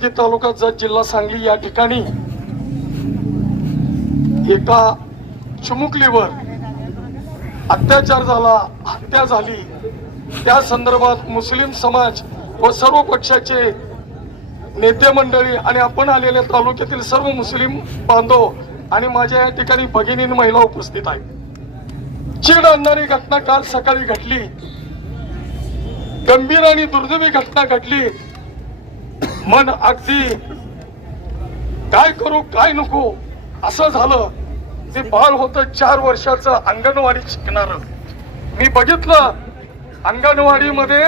मिरजगी तालुका जत जिल्हा सांगली या ठिकाणी एका चिमुकलीवर अत्याचार झाला हत्या झाली त्या संदर्भात मुस्लिम समाज व सर्व पक्षाचे नेते मंडळी आणि आपण आलेल्या तालुक्यातील सर्व मुस्लिम बांधव आणि माझ्या या ठिकाणी भगिनी महिला उपस्थित आहेत. चीड आणणारी घटना काल सकाळी घडली. गंभीर आणि दुर्दैवी घटना घडली. मन अगदी काय करू काय नको असं झालं ते बाळ होतं चार वर्षाचं अंगणवाडी शिकणार. मी बघितलं अंगणवाडीमध्ये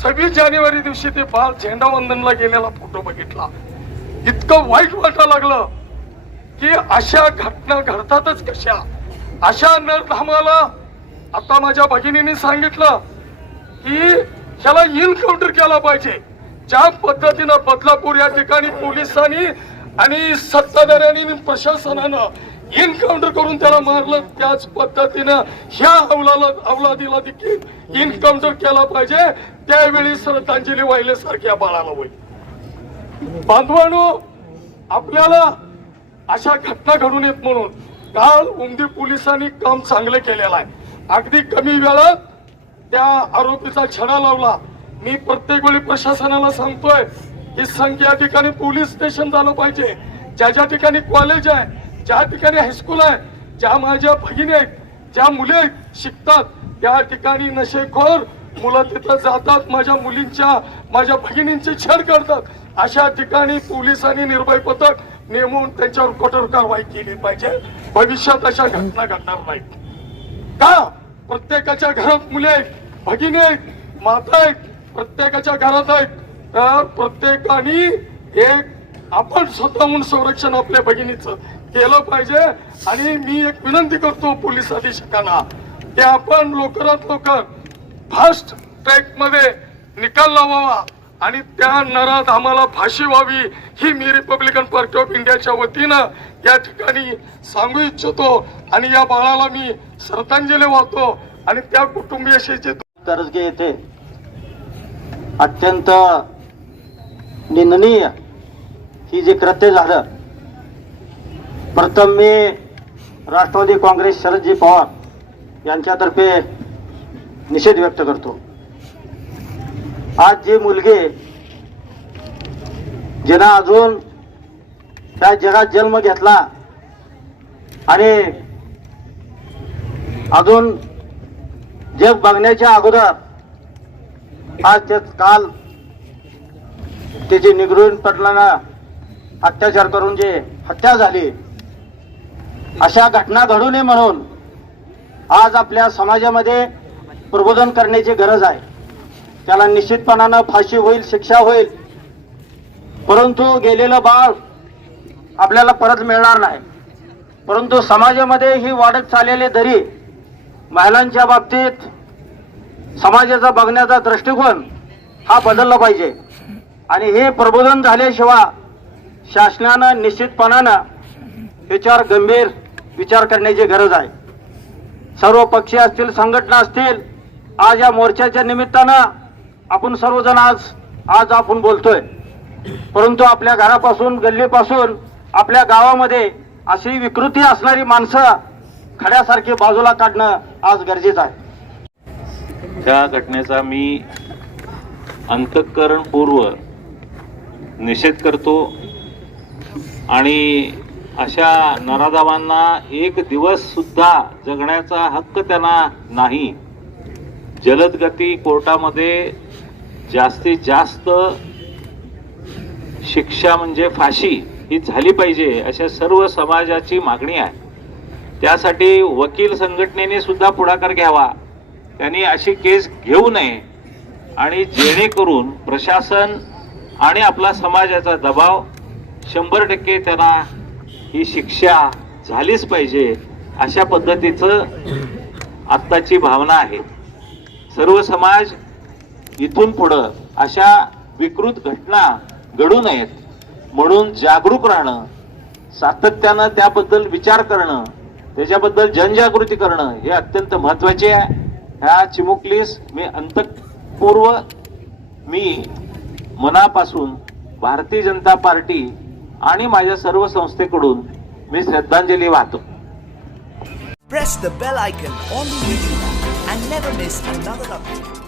सव्वीस जानेवारी दिवशी ते बाळ झेंडावंदनला गेलेला फोटो बघितला. इतकं वाईट वाटा लागलं की अशा घटना घडतातच कशा. अशा नरधामाला आता माझ्या भगिनीने सांगितलं की ह्याला इन्काउंटर केला पाहिजे. ज्या पद्धतीनं बदलापूर या ठिकाणी पोलिसांनी आणि सत्ताधाऱ्यांनी प्रशासनानं इन्काउंटर करून त्याला मारलं त्याच पद्धतीनं ह्या अवलाला अवलादीला देखील इन्काउंटर केला पाहिजे. त्यावेळी श्रद्धांजली वाहिल्यासारख्या बाळाला होईल. बांधवानो आपल्याला अशा घटना घडून येत म्हणून काल उमदी पोलिसांनी काम चांगलं केलेलं आहे. अगदी कमी वेळात त्या आरोपीचा छडा लावला. मी प्रत्येक वेळी प्रशासनाला सांगतोय की संख्या या ठिकाणी पोलीस स्टेशन झालं पाहिजे. ज्या ज्या ठिकाणी कॉलेज आहे ज्या ठिकाणी हायस्कूल आहे ज्या माझ्या भगिनी आहेत ज्या मुले शिकतात त्या ठिकाणी नशेखोर मुलं तिथं जातात माझ्या मुलींच्या माझ्या भगिनींची छेड करतात. अशा ठिकाणी पोलिसांनी निर्भय पथक नेमून त्यांच्यावर कठोर कारवाई केली पाहिजे. भविष्यात अशा घटना घडणार नाहीत. का? प्रत्येकाच्या घरात मुले आहेत भगिनी आहेत माता आहेत प्रत्येकाच्या घरात आहेत तर प्रत्येकाने एक आपण स्वतःहून संरक्षण आपल्या भगिनीचं केलं पाहिजे. आणि मी एक विनंती करतो पोलीस अधीक्षकांना की आपण लवकरात लवकर फास्ट ट्रॅकमध्ये निकाल लावावा. आणि त्या नरात आम्हाला फाशी व्हावी ही मी रिपब्लिकन पार्टी ऑफ इंडियाच्या वतीनं या ठिकाणी सांगू इच्छितो. आणि या बाळाला मी श्रद्धांजली वाहतो. आणि त्या कुटुंबियाशी जे येथे अत्यंत निंदनीय ही जे कृत्य झालं. प्रथम मी राष्ट्रवादी काँग्रेस शरदजी पवार यांच्यातर्फे निषेध व्यक्त करतो. आज जे मुलगे ज्यांना अजून त्या जगात जन्म घेतला आणि अजून जग बघण्याच्या अगोदर आज काल त्याची निगरून पटलांना अत्याचार करून जे हत्या झाली अशा घटना घडू नये म्हणून आज आपल्या समाजामध्ये प्रबोधन करण्याची गरज आहे. त्याला निश्चितपणानं फाशी होईल शिक्षा होईल परंतु गेलेलं बाळ आपल्याला परत मिळणार नाही. परंतु समाजामध्ये ही वाढत चाललेली दरी महिलांच्या बाबतीत समाजाचा बघण्याचा दृष्टिकोन हा बदलला पाहिजे. आणि हे प्रबोधन झाल्याशिवाय शासनानं निश्चितपणानं याच्यावर गंभीर विचार करण्याची गरज आहे. सर्व पक्षी असतील संघटना असतील आज या मोर्चाच्या निमित्तानं आपण सर्वजण आज आज आपण बोलतोय. परंतु आपल्या घरापासून गल्लीपासून आपल्या गावामध्ये अशी विकृती असणारी माणसं खड्यासारखी बाजूला काढणं आज गरजेचं आहे. त्या घटनेचा मी अंतःकरणपूर्व निषेध करतो. आणि अशा नराधावांना एक दिवस सुद्धा जगण्याचा हक्क त्यांना नाही. जलदगती कोर्टामध्ये जास्तीत जास्त शिक्षा म्हणजे फाशी ही झाली पाहिजे अशा सर्व समाजाची मागणी आहे. त्यासाठी वकील संघटनेने सुद्धा पुढाकार घ्यावा. त्यांनी अशी केस घेऊ नये आणि जेणेकरून प्रशासन आणि आपला समाजाचा दबाव शंभर टक्के त्यांना ही शिक्षा झालीच पाहिजे अशा पद्धतीचं आत्ताची भावना आहे. सर्व समाज इथून पुढं अशा विकृत घटना घडू नयेत म्हणून जागरूक राहणं सातत्यानं त्याबद्दल विचार करणं त्याच्याबद्दल जनजागृती करणं हे अत्यंत महत्त्वाचे आहे. ह्या चिमुकलीस मी अंतपूर्व मी मनापासून भारतीय जनता पार्टी आणि माझ्या सर्व संस्थेकडून मी श्रद्धांजली वाहतो Press the bell icon on the YouTube and never miss another update.